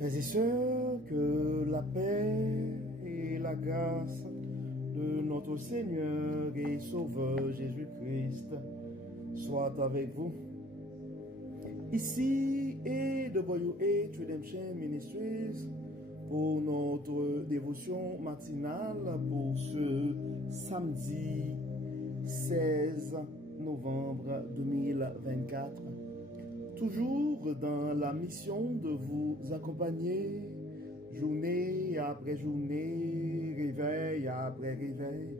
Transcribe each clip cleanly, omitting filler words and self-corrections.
Frères et sœurs, que la paix et la grâce de notre Seigneur et Sauveur Jésus-Christ soient avec vous. Ici est WH Redemption Ministries pour notre dévotion matinale pour ce samedi 16 novembre 2024. Toujours dans la mission de vous accompagner, journée après journée, réveil après réveil,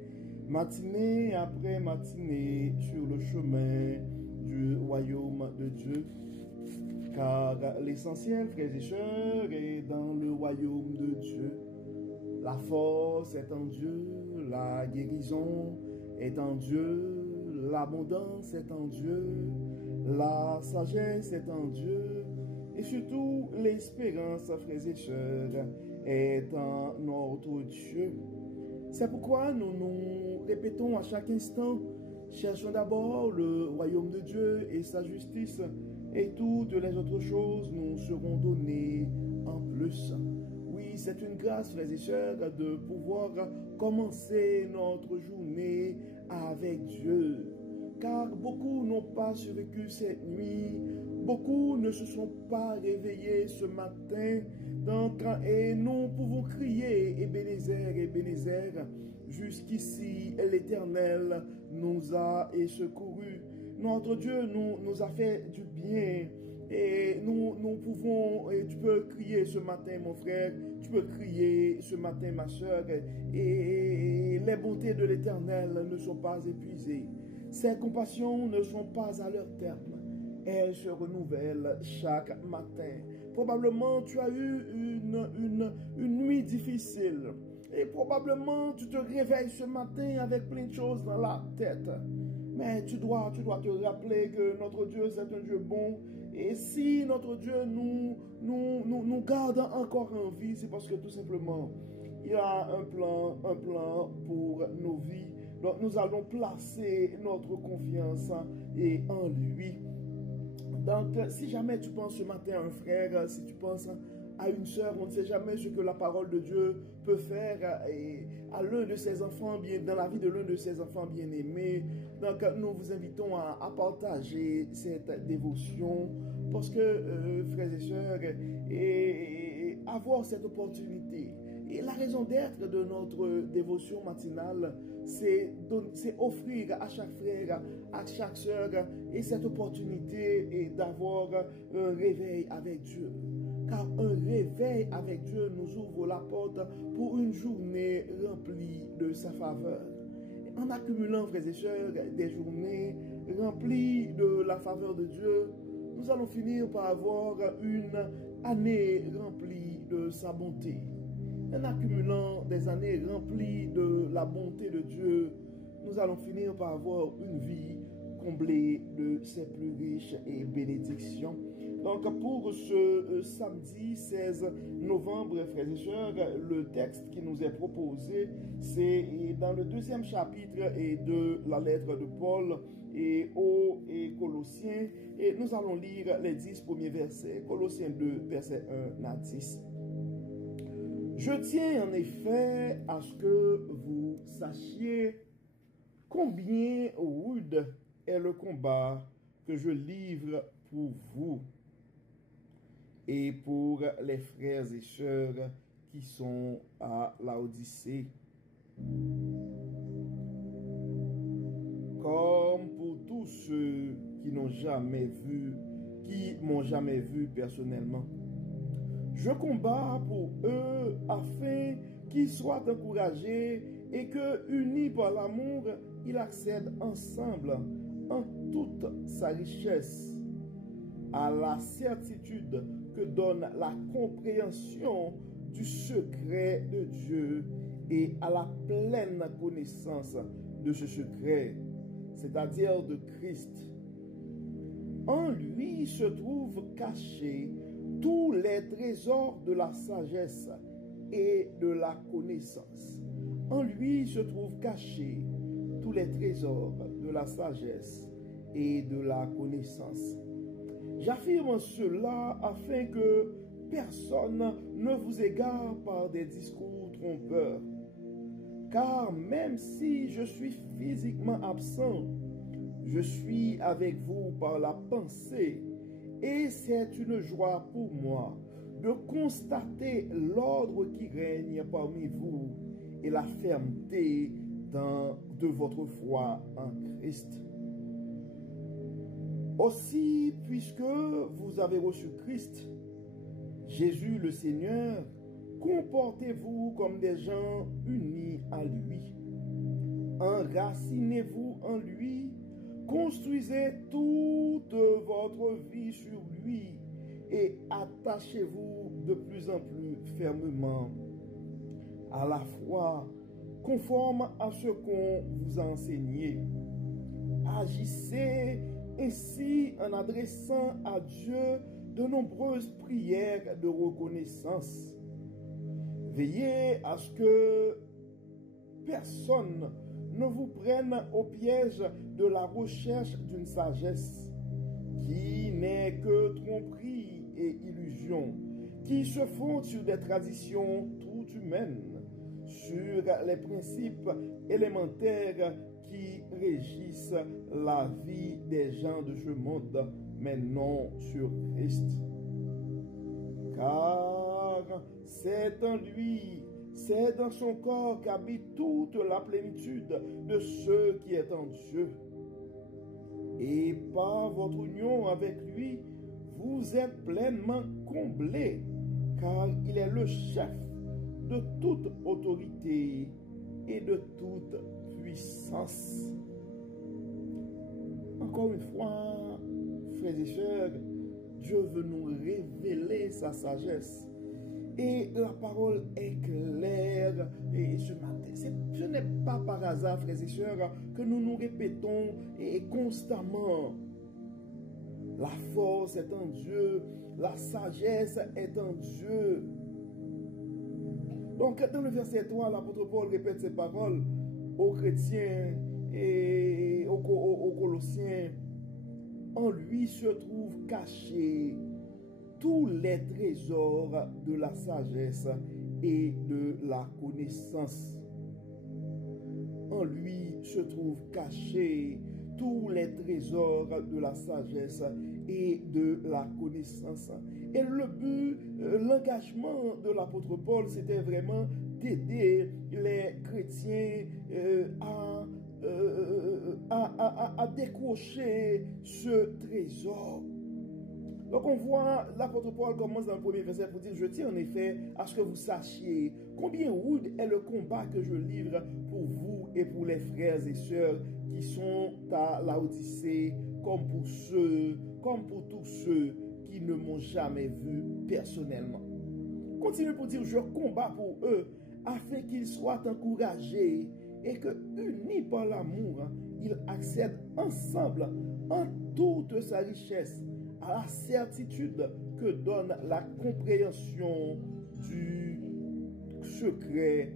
matinée après matinée, sur le chemin du royaume de Dieu. Car l'essentiel, frères et sœurs, est dans le royaume de Dieu. La force est en Dieu, la guérison est en Dieu, l'abondance est en Dieu, la sagesse est en Dieu, et surtout l'espérance, frères et sœurs, est en notre Dieu. C'est pourquoi nous nous répétons à chaque instant, cherchons d'abord le royaume de Dieu et sa justice, et toutes les autres choses nous seront données en plus. Oui, c'est une grâce, frères et sœurs, de pouvoir commencer notre journée avec Dieu. Car beaucoup n'ont pas survécu cette nuit, beaucoup ne se sont pas réveillés ce matin. Donc, et nous pouvons crier, Ebenezer, Ebenezer, jusqu'ici l'Éternel nous a secourus. Notre Dieu nous a fait du bien. Et nous pouvons, et tu peux crier ce matin, mon frère, tu peux crier ce matin, ma soeur, et les bontés de l'Éternel ne sont pas épuisées. Ses compassions ne sont pas à leur terme. Elles se renouvellent chaque matin. Probablement, tu as eu une nuit difficile. Et probablement, tu te réveilles ce matin avec plein de choses dans la tête. Mais tu dois te rappeler que notre Dieu, c'est un Dieu bon. Et si notre Dieu nous garde encore en vie, c'est parce que tout simplement, il a un plan pour nos vies. Donc nous allons placer notre confiance en lui. Donc si jamais tu penses ce matin à un frère, si tu penses à une sœur, on ne sait jamais ce que la parole de Dieu peut faire à l'un de ses enfants, dans la vie de l'un de ses enfants bien-aimés. Donc nous vous invitons à partager cette dévotion parce que, frères et sœurs, et avoir cette opportunité. Et la raison d'être de notre dévotion matinale, c'est offrir à chaque frère, à chaque sœur, et cette opportunité d'avoir un réveil avec Dieu. Car un réveil avec Dieu nous ouvre la porte pour une journée remplie de sa faveur. En accumulant, frères et sœurs, des journées remplies de la faveur de Dieu, nous allons finir par avoir une année remplie de sa bonté. En accumulant des années remplies de la bonté de Dieu, nous allons finir par avoir une vie comblée de ses plus riches et bénédictions. Donc pour ce samedi 16 novembre, frères et sœurs, le texte qui nous est proposé, c'est dans le 2e chapitre de la lettre de Paul aux Colossiens, et nous allons lire les 10 premiers versets, Colossiens 2, verset 1 à 10. Je tiens en effet à ce que vous sachiez combien rude est le combat que je livre pour vous et pour les frères et sœurs qui sont à Laodicée. Comme pour tous ceux qui m'ont jamais vu personnellement. Je combats pour eux afin qu'ils soient encouragés et que, unis par l'amour, ils accèdent ensemble en toute sa richesse à la certitude que donne la compréhension du secret de Dieu et à la pleine connaissance de ce secret, c'est-à-dire de Christ. En lui se trouvent cachés tous les trésors de la sagesse et de la connaissance. En lui se trouvent cachés tous les trésors de la sagesse et de la connaissance. J'affirme cela afin que personne ne vous égare par des discours trompeurs. Car même si je suis physiquement absent, je suis avec vous par la pensée, et c'est une joie pour moi de constater l'ordre qui règne parmi vous et la fermeté de votre foi en Christ. Aussi, puisque vous avez reçu Christ, Jésus le Seigneur, comportez-vous comme des gens unis à lui. Enracinez-vous en lui, construisez toute votre vie sur lui et attachez-vous de plus en plus fermement à la foi, conforme à ce qu'on vous a enseigné. Agissez ainsi en adressant à Dieu de nombreuses prières de reconnaissance. Veillez à ce que personne ne vous prenne au piège de la recherche d'une sagesse qui n'est que tromperie et illusion, qui se fonde sur des traditions tout humaines, sur les principes élémentaires qui régissent la vie des gens de ce monde, mais non sur Christ. Car c'est en lui, c'est dans son corps qu'habite toute la plénitude de ce qui est en Dieu. Et par votre union avec lui, vous êtes pleinement comblés, car il est le chef de toute autorité et de toute puissance. Encore une fois, frères et sœurs, Dieu veut nous révéler sa sagesse. Et la parole est claire. Et ce matin, ce n'est pas par hasard, frères et sœurs, que nous nous répétons et constamment. La force est en Dieu, la sagesse est en Dieu. Donc, dans le verset 3, l'apôtre Paul répète ces paroles aux chrétiens et aux Colossiens. En lui se trouvent cachés tous les trésors de la sagesse et de la connaissance. En lui se trouvent cachés tous les trésors de la sagesse et de la connaissance. Et le but, l'engagement de l'apôtre Paul, c'était vraiment d'aider les chrétiens à décrocher ce trésor. Donc on voit l'apôtre Paul commence dans le premier verset pour dire: je tiens en effet à ce que vous sachiez combien rude est le combat que je livre pour vous et pour les frères et sœurs qui sont à Laodicée, comme pour tous ceux qui ne m'ont jamais vu personnellement. Continue pour dire: je combats pour eux afin qu'ils soient encouragés et que, unis par l'amour, ils accèdent ensemble en toute sa richesse à la certitude que donne la compréhension du secret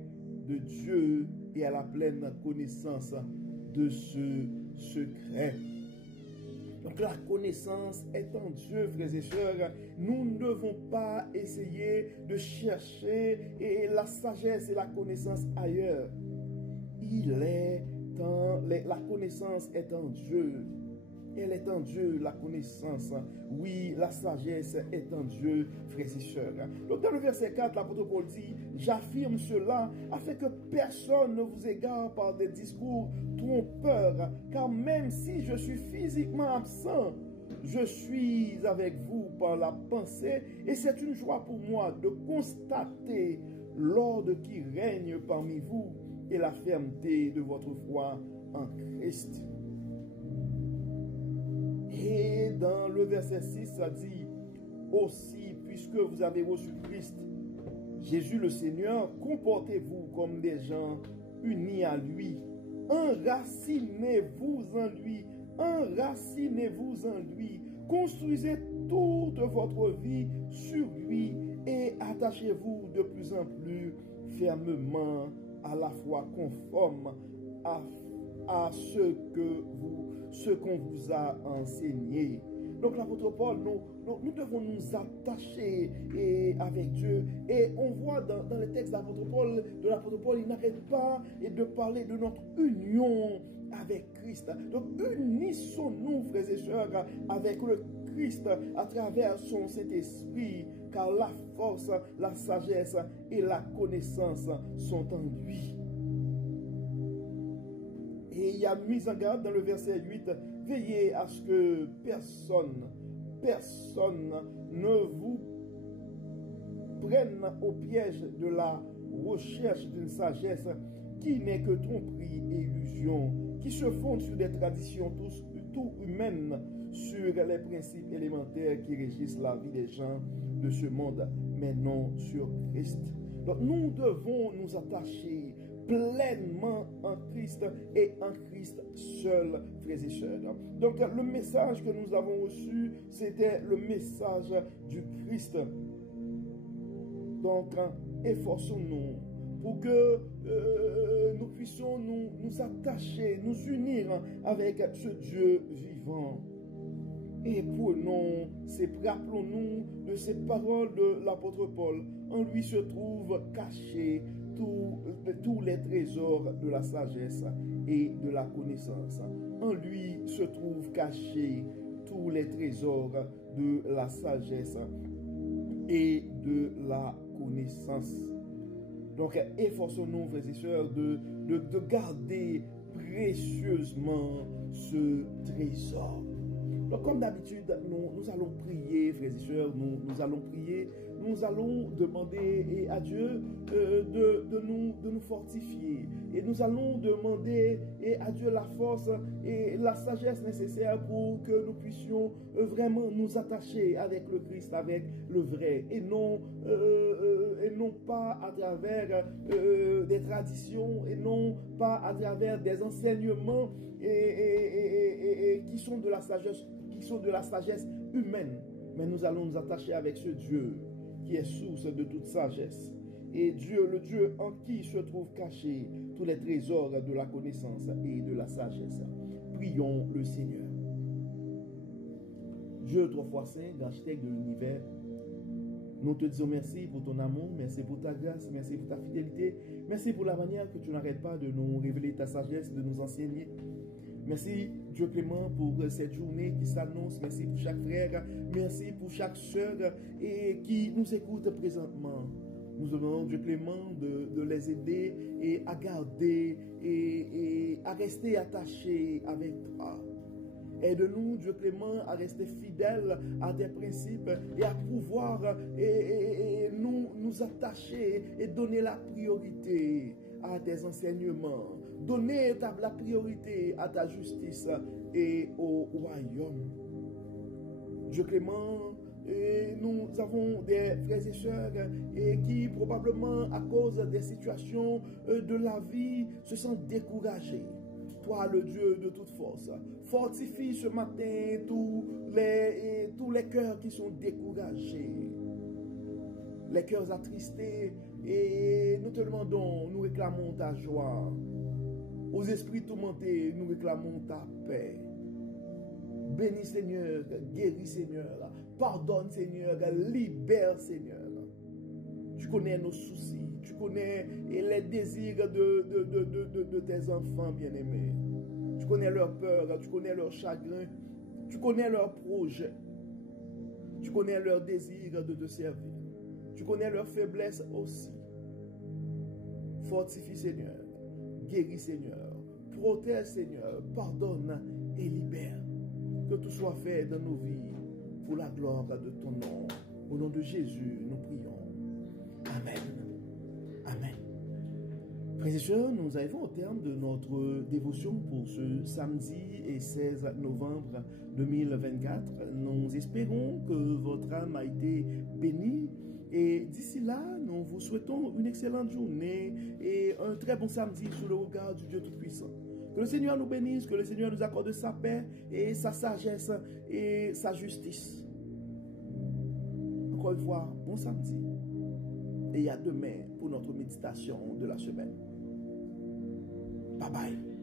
de Dieu et à la pleine connaissance de ce secret. Donc la connaissance est en Dieu, frères et sœurs. Nous ne devons pas essayer de chercher la sagesse et la connaissance ailleurs. La connaissance est en Dieu. Elle est en Dieu, la connaissance. Oui, la sagesse est en Dieu, frères et sœurs. Donc dans le verset 4, l'apôtre Paul dit: j'affirme cela afin que personne ne vous égare par des discours trompeurs, car même si je suis physiquement absent, je suis avec vous par la pensée, et c'est une joie pour moi de constater l'ordre qui règne parmi vous et la fermeté de votre foi en Christ. Et dans le verset 6, ça dit: aussi, puisque vous avez reçu Christ, Jésus le Seigneur, comportez-vous comme des gens unis à lui. Enracinez-vous en lui. Enracinez-vous en lui. Construisez toute votre vie sur lui et attachez-vous de plus en plus fermement à la foi conforme à ce qu'on vous a enseigné. Donc l'apôtre Paul, nous devons nous attacher avec Dieu. Et on voit dans les textes de l'apôtre Paul, il n'arrête pas de parler de notre union avec Christ. Donc unissons-nous, frères et sœurs, avec le Christ à travers son Saint-Esprit, car la force, la sagesse et la connaissance sont en lui. Et il y a mis en garde dans le verset 8, veillez à ce que personne ne vous prenne au piège de la recherche d'une sagesse qui n'est que tromperie et illusion, qui se fonde sur des traditions tout humaines, sur les principes élémentaires qui régissent la vie des gens de ce monde, mais non sur Christ. Donc nous devons nous attacher pleinement en Christ et en Christ seul, frères et sœurs. Donc le message que nous avons reçu, c'était le message du Christ. Donc efforçons-nous pour que nous puissions nous attacher, nous unir avec ce Dieu vivant. Et rappelons-nous de ces paroles de l'apôtre Paul. En lui se trouvent cachés tous les trésors de la sagesse et de la connaissance. En lui se trouvent cachés tous les trésors de la sagesse et de la connaissance. Donc, efforçons-nous, frères et sœurs, de garder précieusement ce trésor. Donc, comme d'habitude, nous allons prier, frères et sœurs, nous allons prier, nous allons demander à Dieu de nous fortifier. Et nous allons demander à Dieu la force et la sagesse nécessaire pour que nous puissions vraiment nous attacher avec le Christ, avec le vrai, et non pas à travers des traditions, et non pas à travers des enseignements qui sont de la sagesse humaine. Mais nous allons nous attacher avec ce Dieu qui est source de toute sagesse. Et Dieu, le Dieu en qui se trouvent cachés tous les trésors de la connaissance et de la sagesse. Prions le Seigneur. Dieu, trois fois saint, architecte de l'univers, nous te disons merci pour ton amour, merci pour ta grâce, merci pour ta fidélité, merci pour la manière que tu n'arrêtes pas de nous révéler ta sagesse, de nous enseigner. Merci Dieu clément pour cette journée qui s'annonce. Merci pour chaque frère. Merci pour chaque sœur et qui nous écoute présentement. Nous demandons Dieu clément de les aider et à garder et à rester attachés avec toi. Aide-nous, Dieu clément, à rester fidèles à tes principes et à pouvoir nous attacher et donner la priorité à tes enseignements. Donner la priorité à ta justice et au royaume. Dieu clément, nous avons des frères et sœurs qui probablement à cause des situations de la vie se sentent découragés. Toi, le Dieu de toute force, fortifie ce matin tous les cœurs qui sont découragés, les cœurs attristés, et nous te demandons, nous réclamons ta joie. Aux esprits tourmentés, nous réclamons ta paix. Bénis Seigneur, guéris Seigneur, pardonne Seigneur, libère Seigneur. Tu connais nos soucis, tu connais les désirs de tes enfants bien-aimés. Tu connais leurs peurs, tu connais leurs chagrins, tu connais leurs projets. Tu connais leurs désirs de te servir. Tu connais leurs faiblesses aussi. Fortifie Seigneur, guéris Seigneur, protège Seigneur, pardonne et libère. Que tout soit fait dans nos vies pour la gloire de ton nom. Au nom de Jésus, nous prions. Amen. Amen. Frères et sœurs, nous arrivons au terme de notre dévotion pour ce samedi et 16 novembre 2024. Nous espérons que votre âme a été bénie. Et d'ici là, nous vous souhaitons une excellente journée et un très bon samedi sous le regard du Dieu Tout-Puissant. Que le Seigneur nous bénisse, que le Seigneur nous accorde sa paix et sa sagesse et sa justice. Encore une fois, bon samedi. Et à demain pour notre méditation de la semaine. Bye bye.